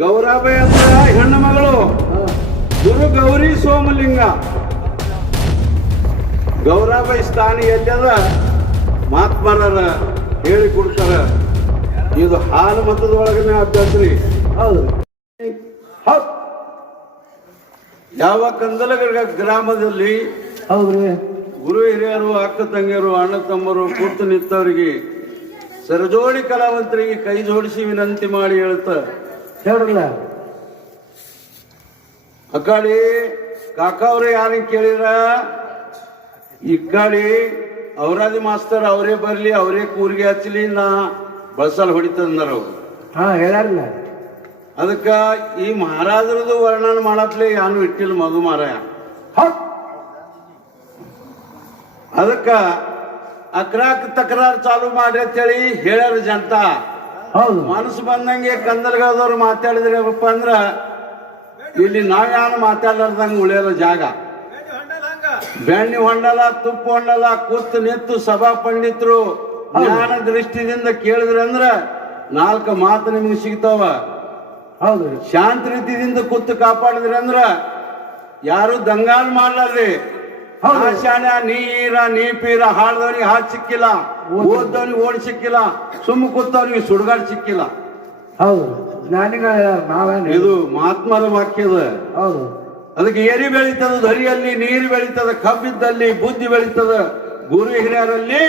ಗೌರಾಬಾಯಿ ಅಂತ ಹೆಣ್ಣು ಮಗಳು ಗುರು ಗೌರಿ ಸೋಮಲಿಂಗ. ಗೌರಾಬಾಯಿ ಸ್ಥಾನ ಎಲ್ಲದ ಮಹಾತ್ಮರ ಹೇಳಿ ಕೊಡ್ತಾರ. ಇದು ಹಾಲು ಮತದೊಳಗನೆ ಅಭ್ಯಾಸ ರೀ. ಹೌದು ಹೌದು ಯಾವ ಕಂದಲಗ ಗ್ರಾಮದಲ್ಲಿ ಹೌದ್ರಿ. ಗುರು ಹಿರಿಯರು, ಅಕ್ಕ ತಂಗಿಯರು, ಅಣ್ಣ ತಮ್ಮರು ಕೂತು ನಿಂತವರಿಗೆ ಸರಜೋಡಿ ಕಲಾವಂತರಿಗೆ ಕೈ ಜೋಡಿಸಿ ವಿನಂತಿ ಮಾಡಿ ಹೇಳ್ತ ಹೇಳ್ರಲ್ಲ. ಅಕ್ಕಾಡಿ ಕಾಕ ಅವ್ರೆ ಯಾರಿಗೆ ಕೇಳಿರ, ಈ ಕಾಡಿ ಅವರಾದಿ ಮಾಸ್ತರ್ ಅವರೇ ಬರ್ಲಿ, ಅವರೇ ಕೂರಿಗೆ ಹಚ್ಚಲಿ, ನಾ ಬಳಸಲ್ ಹೊಡಿತಂದಾರ ಅವ್ರು. ಹಾ ಹೇಳ್ಯಾರಲ್ಲ. ಅದಕ್ಕ ಈ ಮಹಾರಾಜರದು ವರ್ಣನ ಮಾಡಪ್ಲೆ ಯಾನು ಇಟ್ಟಿಲ್ಲ ಮಧು ಮಾರಾಯ. ಅದಕ್ಕ ಅಕ್ರಾಕ್ ತಕರಾರು ಚಾಲು ಮಾಡ್ರಿ ಅಂತೇಳಿ ಹೇಳ್ಯಾರ ಜನತಾ. ಹೌದು ಮನಸ್ಸು ಬಂದಂಗೆ ಕಂದಲ್ಗಾದವ್ರು ಮಾತಾಡಿದ್ರಪ್ಪ ಅಂದ್ರ ಇಲ್ಲಿ ನಾವ್ಯಾನು ಮಾತಾಡ್ಲಾರ್ದಂಗ ಉಳಿಯಲ್ಲ ಜಾಗ. ಬೆಣ್ಣೆ ಹೊಂಡಲ್ಲ, ತುಪ್ಪ ಹೊಂಡಲ್ಲ, ಕೂತು ನಿಂತು ಸಭಾ ಪಂಡಿತರು ಜ್ಞಾನ ದೃಷ್ಟಿದಿಂದ ಕೇಳಿದ್ರಂದ್ರ 4 ಮಾತು ನಿಮ್ಗೆ ಸಿಗ್ತಾವ. ಹೌದು ಶಾಂತ ರೀತಿಯಿಂದ ಕೂತು ಕಾಪಾಡಿದ್ರಿ ಅಂದ್ರ ಯಾರು ದಂಗಾಲ್ ಮಾಡ್ಲಾರ್ರಿ. ಶಾಣ್ಯ ನೀರ ನೀ ಪೀರ ಹಾಡ್ದವ್ರಿಗೆ ಹಾಡ್ ಸಿಕ್ಕಿಲ್ಲ, ಓದ್ದವ್ರಿಗೆ ಓಡಿ ಸಿಕ್ಕಿಲ್ಲ, ಸುಮ್ಮ ಕೂತವ್ರಿಗೆ ಸುಡ್ಗಾಡ್ ಸಿಕ್ಕಿಲ್ಲ. ಹೌದು ಜ್ಞಾನಿಗಳ ನಾವೇನು ಇದು ಮಹಾತ್ಮರ ವಾಕ್ಯದ. ಹೌದು ಅದಕ್ಕೆ ಏರಿ ಬೆಳೀತದ, ಧರಿಯಲ್ಲಿ ನೀರು ಬೆಳೀತದ, ಕಬ್ಬಿದ್ದಲ್ಲಿ ಬುದ್ಧಿ ಬೆಳೀತದ, ಗುರು ಹಿರಿಯರಲ್ಲಿ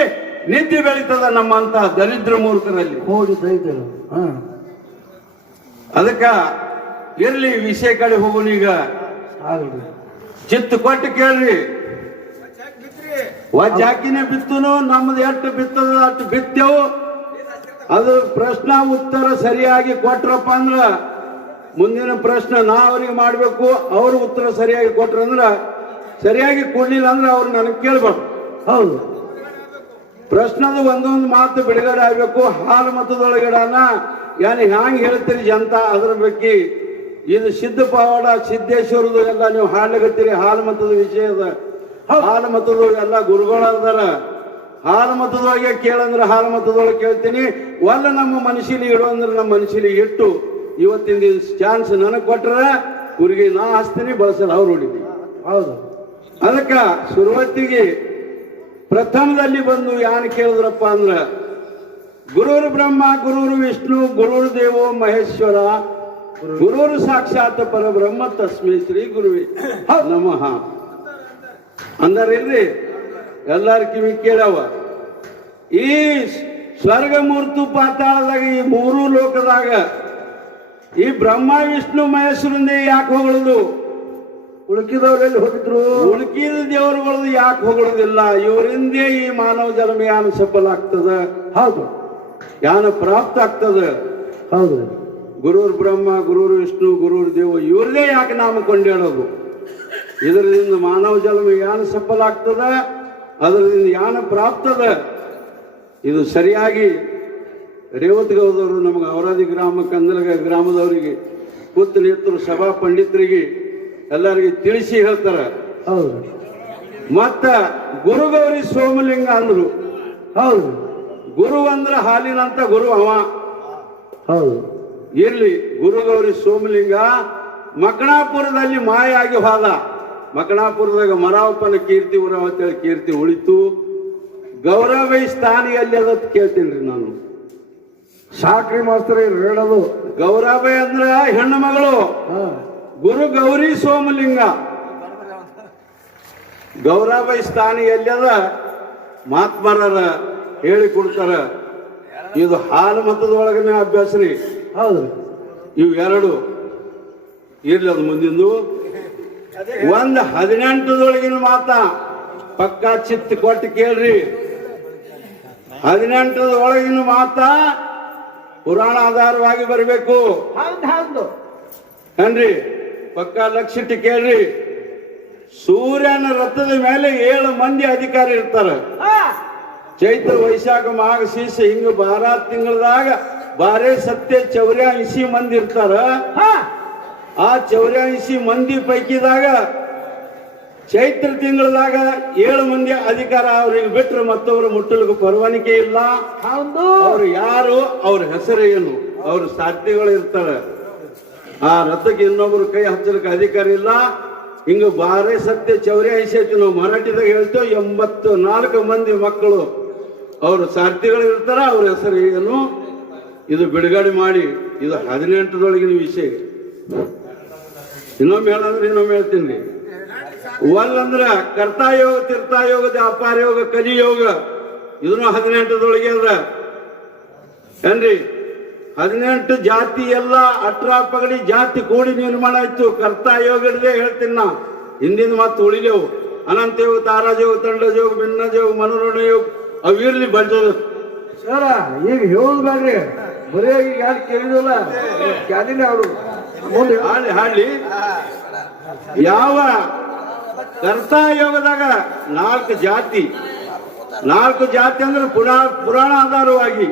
ನಿದ್ದೆ ಬೆಳೀತದ, ನಮ್ಮಂತ ದರಿದ್ರ ಮೂರ್ಖರಲ್ಲಿ. ಹೋಗಿ ದೈತರು. ಹಾ ಅದಕ್ಕ ಇರ್ಲಿ, ವಿಷಯ ಕಡೆ ಹೋಗೋಣ. ಈಗ ಆಗಲ್ರಿ. ಚಿತ್ತು ಕೊಟ್ಟು ಕೇಳ್ರಿ. ವಜ್ಜ ಹಾಕಿನೇ ಬಿತ್ತುನು, ನಮ್ದು ಎಷ್ಟು ಬಿತ್ತದ ಅಷ್ಟು ಬಿತ್ತೇವು. ಅದು ಪ್ರಶ್ನ ಉತ್ತರ ಸರಿಯಾಗಿ ಕೊಟ್ರಪ್ಪ ಅಂದ್ರ ಮುಂದಿನ ಪ್ರಶ್ನೆ ನಾ ಅವ್ರಿಗೆ ಮಾಡ್ಬೇಕು. ಅವ್ರ ಉತ್ತರ ಸರಿಯಾಗಿ ಕೊಟ್ರಂದ್ರ ಸರಿಯಾಗಿ ಕೊಡ್ಲಿಲ್ಲ ಅಂದ್ರೆ ಅವ್ರು ನನಗೆ ಕೇಳ್ಬೇಕು. ಹೌದು ಪ್ರಶ್ನದ ಒಂದೊಂದು ಮಾತು ಬಿಡುಗಡೆ ಆಗ್ಬೇಕು. ಹಾಲು ಮತದೊಳಗಡನ ಏನ್ ಹ್ಯಾಂಗ್ ಹೇಳ್ತೀರಿ ಜನತಾ ಅದ್ರ ಬಗ್ಗೆ. ಇದು ಸಿದ್ಧ ಪವಾಡ ಸಿದ್ದೇಶ್ವರದು ಎಲ್ಲ ನೀವು ಹಾಡ್ಲಿಕತ್ತೀರಿ. ಹಾಲು ಮತದ ವಿಷಯದ ಹಾಲು ಮತದ ಎಲ್ಲ ಗುರುಗಳದಾರ. ಹಾಲು ಮತದೊಳಗೆ ಕೇಳಂದ್ರೆ ಹಾಲು ಮತದೊಳಗೆ ಕೇಳ್ತೀನಿ. ಒಲ್ಲ ನಮ್ಮ ಮನುಷ್ಯಲಿ ಇಡು ಅಂದ್ರೆ ನಮ್ಮ ಮನುಷ್ಯಲಿ ಇಟ್ಟು ಇವತ್ತಿನ ಚಾನ್ಸ್ ನನಗೆ ಕೊಟ್ರ ಊರಿಗೆ ನಾ ಹಚ್ತೀನಿ, ಬಳಸಲ್ಲ ಅವ್ರು ಹೊಡಿತೀನಿ. ಹೌದು ಅದಕ್ಕ ಶುರುವತ್ತಿಗೆ ಪ್ರಥಮದಲ್ಲಿ ಬಂದು ಯಾನ್ ಕೇಳಿದ್ರಪ್ಪ ಅಂದ್ರ ಗುರುರು ಬ್ರಹ್ಮ, ಗುರುರು ವಿಷ್ಣು, ಗುರುರು ದೇವೋ ಮಹೇಶ್ವರ, ಗುರುರು ಸಾಕ್ಷಾತ್ ಪರಬ್ರಹ್ಮ ತಸ್ಮೈ ಶ್ರೀ ಗುರುವೇ ನಮಃ ಅಂದಾರಿಲ್ರಿ. ಎಲ್ಲಾರ ಕಿವಿ ಕೇಳವ. ಈ ಸ್ವರ್ಗ ಮೂರ್ತು ಪಾತಾಳದಾಗ ಈ 3 ಲೋಕದಾಗ ಈ ಬ್ರಹ್ಮ ವಿಷ್ಣು ಮಹೇಶ್ವರಂದೇ ಯಾಕೆ ಹೊಗಳದು? ಉಳುಕಿದವರೆಲ್ಲಿ ಹೋಗಿದ್ರು? ಉಳುಕಿದ ದೇವರುಗಳದು ಯಾಕೆ ಹೊಗಳೋದಿಲ್ಲ? ಇವರಿಂದೇ ಈ ಮಾನವ ಜನ್ಮ ಯಾನ ಸಫಲ ಆಗ್ತದ. ಹೌದು ಯಾನ ಪ್ರಾಪ್ತ ಆಗ್ತದ. ಹೌದು ಗುರುರ್ ಬ್ರಹ್ಮ, ಗುರುರ್ ವಿಷ್ಣು, ಗುರುರ್ ದೇವ ಇವ್ರದೇ ಯಾಕೆ ನಾಮ ಕೊಂಡೇಳೋದು? ಇದರಿಂದ ಮಾನವ ಜನ್ಮ ಯಾನ ಸಫಲ ಆಗ್ತದ, ಅದರಿಂದ ಯಾನ ಪ್ರಾಪ್ತದ. ಇದು ಸರಿಯಾಗಿ ರೇವತ್ಗೌದವರು ನಮಗೆ ಅವರಾದಿ ಗ್ರಾಮ ಕಂದಲಗ ಗ್ರಾಮದವರಿಗೆ ಕೂತು ನಿಂತರು ಸಭಾ ಪಂಡಿತರಿಗೆ ಎಲ್ಲರಿಗೆ ತಿಳಿಸಿ ಹೇಳ್ತಾರ. ಹೌದು ಮತ್ತ ಗುರುಗೌರಿ ಸೋಮಲಿಂಗ ಅಂದ್ರು. ಹೌದು ಗುರು ಅಂದ್ರ ಹಾಲಿನಂತ ಗುರು ಅವ. ಹೌದು ಇರ್ಲಿ, ಗುರುಗೌರಿ ಸೋಮಲಿಂಗ ಮಕಣಾಪುರದಲ್ಲಿ ಮಾಯ ಆಗಿ ಹೋದ. ಮಕಣಾಪುರದಾಗ ಮರಾವಪ್ಪನ ಕೀರ್ತಿ ಉರಾವ ಅಂತೇಳಿ ಕೀರ್ತಿ ಉಳಿತು. ಗೌರವೈ ಸ್ಥಾನ ಎಲ್ಲಿ ಅದ ಕೇಳ್ತೀನಿ ನಾನು. ಸಾಕ್ರಿ ಮಾಸ್ತರ್ ಹೇಳೋದು. ಗೌರವೈ ಅಂದ್ರ ಹೆಣ್ಣು ಮಗಳು. ಹಾ ಗುರು ಗೌರಿ ಸೋಮಲಿಂಗ. ಗೌರವೈ ಸ್ಥಾನ ಎಲ್ಲದ ಮಹಾತ್ಮರ ಹೇಳಿ ಕೊಡ್ತಾರ. ಇದು ಹಾಲು ಮತದೊಳಗನೆ ಅಭ್ಯಾಸ ರೀ. ಹೌದು ಇವು 2 ಇರ್ಲಿ. ಅದು ಮುಂದಿಂದು 18ದೊಳಗಿನ ಮಾತ ಪಕ್ಕ ಚಿತ್ತ ಕೊಟ್ಟು ಕೇಳ್ರಿ. 18ದೊಳಗಿನ ಮಾತ ಪುರಾಣ ಆಧಾರವಾಗಿ ಬರಬೇಕು. ಹೌದು ಏನ್ರಿ? ಪಕ್ಕ ಲಕ್ಷಿಟ್ಟು ಕೇಳ್ರಿ. ಸೂರ್ಯನ ರಥದ ಮೇಲೆ 7 ಮಂದಿ ಅಧಿಕಾರಿ ಇರ್ತಾರ. ಚೈತ್ರ ವೈಶಾಖ ಮಾಘ ಶೀರ್ಷ ಹಿಂಗ 12 ತಿಂಗಳದಾಗ 12 ಸತ್ಯ 84 ಮಂದಿ ಇರ್ತಾರ. ಆ 84 ಮಂದಿ ಪೈಕಿದಾಗ ಚೈತ್ರ ತಿಂಗಳದಾಗ 7 ಮಂದಿ ಅಧಿಕಾರ ಅವ್ರಿಗೆ ಬಿಟ್ರೆ ಮತ್ತೊಬ್ರು ಮುಟ್ಟಲಿಕ್ಕೆ ಪರವಾನಿಕೆ ಇಲ್ಲ. ಅವ್ರು ಯಾರು, ಅವ್ರ ಹೆಸರು ಏನು, ಅವ್ರ ಸಾಧ್ಯಗಳು ಇರ್ತಾರೆ. ಆ ರಥಕ್ಕೆ ಇನ್ನೊಬ್ರು ಕೈ ಹಚ್ಚಲಿಕ್ಕೆ ಅಧಿಕಾರ ಇಲ್ಲ. ಹಿಂಗ ಬಾರೆ ಸತ್ಯ ಚೌರ್ಯ ಐಸೈತಿ. ನಾವು ಮರಾಠಿದಾಗ ಹೇಳ್ತೇವೆ 84 ಮಂದಿ ಮಕ್ಕಳು ಅವರು ಸಾರ್ಥಿಗಳು ಇರ್ತಾರ. ಅವ್ರ ಹೆಸರು ಏನು ಇದು ಬಿಡುಗಡೆ ಮಾಡಿ. ಇದು 18ದೊಳಗಿನ ವಿಷಯ. ಇನ್ನೊಮ್ಮೆ ಹೇಳಂದ್ರೆ ಇನ್ನೊಮ್ಮೆ ಹೇಳ್ತೀನಿ. ಒಲ್ಲಂದ್ರ ಕರ್ತಾಯೋಗ, ತೀರ್ಥಾಯೋಗ, ಅಪಾರಯೋಗ, ಕಲಿಯೋಗ ಇದನ್ನು 18ದೊಳಗೆ ಅದ ಏನ್ರಿ. 18 ಜಾತಿ ಎಲ್ಲ 18 ಪಗಡಿ ಜಾತಿ ಕೂಡಿ ನಿರ್ಮಾಣ ಆಯ್ತು. ಕರ್ತಾಯೋಗದೇ ಹೇಳ್ತೀನಿ ನಾ. ಹಿಂದಿನ ಮಾತು ಉಳಿಲೆವು. ಅನಂತ ಯೋಗ, ತಾರಾಜೋಗ, ತಂಡಜೋಗ, ಭಿನ್ನಜೋಗ, ಮನೋರಣ ಯೋಗ ಅವಿರ್ಲಿ ಬಂದದ. ಸರ ಈಗ ಹೇಳುದು ಬೇಡ್ರಿ, ಬರೀ ಈಗ ಯಾರು ಕೇಳಿದಲ್ಲ ಕ್ಯಾದಿನ ಅವರು ಮುಂದೆ ಹಾಡ್ಲಿ. ಯಾವ ಕರ್ತಾಯೋಗದಾಗ 4 ಜಾತಿ ಅಂದ್ರೆ ಪುರಾಣ ಆಧಾರವಾಗಿ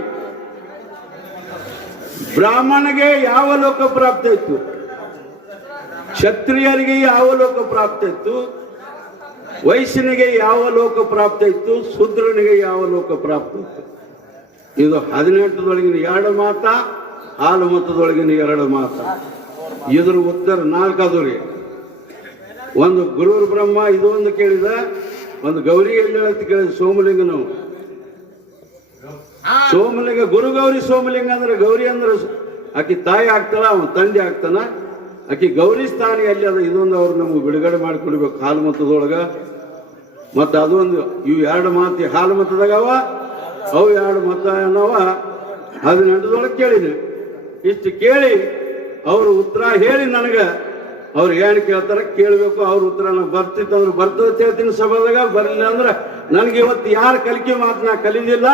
ಬ್ರಾಹ್ಮಣಗೆ ಯಾವ ಲೋಕ ಪ್ರಾಪ್ತಿ ಇತ್ತು, ಕ್ಷತ್ರಿಯರಿಗೆ ಯಾವ ಲೋಕ ಪ್ರಾಪ್ತಿ ಇತ್ತು, ವೈಶ್ಯನಿಗೆ ಯಾವ ಲೋಕ ಪ್ರಾಪ್ತಿ ಇತ್ತು, ಶೂದ್ರನಿಗೆ ಯಾವ ಲೋಕ ಪ್ರಾಪ್ತಿ ಇತ್ತು. ಇದು 18ದೊಳಗಿನ 2 ಮಾತ, ಹಾಲು ಮತದೊಳಗಿನ 2 ಮಾತ. ಇದ್ರ ಉತ್ತರ 4 ಆದವ್ರಿಗೆ. ಒಂದು ಗುರುರ್ ಬ್ರಹ್ಮ ಇದು ಒಂದು ಕೇಳಿದ, ಒಂದು ಗೌರಿ ಎಲ್ಲಿ ಅಂತ ಕೇಳಿದ ಸೋಮಲಿಂಗ. ನಾವು ಸೋಮಲಿಂಗ, ಗುರು ಗೌರಿ ಸೋಮಲಿಂಗ ಅಂದ್ರೆ ಗೌರಿ ಅಂದ್ರೆ ಆಕಿ ತಾಯಿ ಆಗ್ತಾಳ, ಅವನ ತಂದೆ ಆಗ್ತಾನ. ಆಕಿ ಗೌರಿ ಸ್ಥಾನ ಎಲ್ಲಿ ಅದ ಇದೊಂದು ಅವ್ರು ನಮ್ಗೆ ಬಿಡುಗಡೆ ಮಾಡಿಕೊಡ್ಬೇಕು ಹಾಲು ಮತದೊಳಗ. ಮತ್ತು ಅದೊಂದು ಇವು 2 ಮಾತು ಹಾಲು ಮತದಾಗವ, ಅವು 2 ಮತ ಏನವ 18ದೊಳಗೆ ಕೇಳಿದೆ. ಇಷ್ಟು ಕೇಳಿ ಅವರು ಉತ್ತರ ಹೇಳಿ ನನಗೆ ಅವ್ರು ಏನು ಕೇಳ್ತಾರ ಕೇಳಬೇಕು. ಅವ್ರ ಉತ್ತರ ನಾನು ಬರ್ತಿತ್ತಂದ್ರೆ ಬರ್ತದೆ ಹೇಳ್ತೀನಿ ಸಭಾದಾಗ. ಬರಲಿಲ್ಲ ಅಂದ್ರೆ ನನಗೆ ಇವತ್ತು ಯಾರು ಕಲಿಕೆ ಮಾತು ನಾ ಕಲಿದಿಲ್ಲ,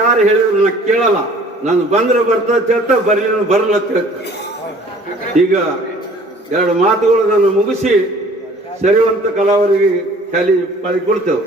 ಯಾರು ಹೇಳಿದ್ರು ನಾ ಕೇಳಲ್ಲ. ನಾನು ಬಂದ್ರೆ ಬರ್ತದೆ ಹೇಳ್ತಾ, ಬರಲಿಲ್ಲ ಬರಲ್ಲ ಅಂತ ಹೇಳ್ತಾ. ಈಗ 2 ಮಾತುಗಳು ನಾನು ಮುಗಿಸಿ ಸರಿವಂತ ಕಲಾವರಿಗೆ ಕಲಿ ಕೊಡ್ತೇವೆ.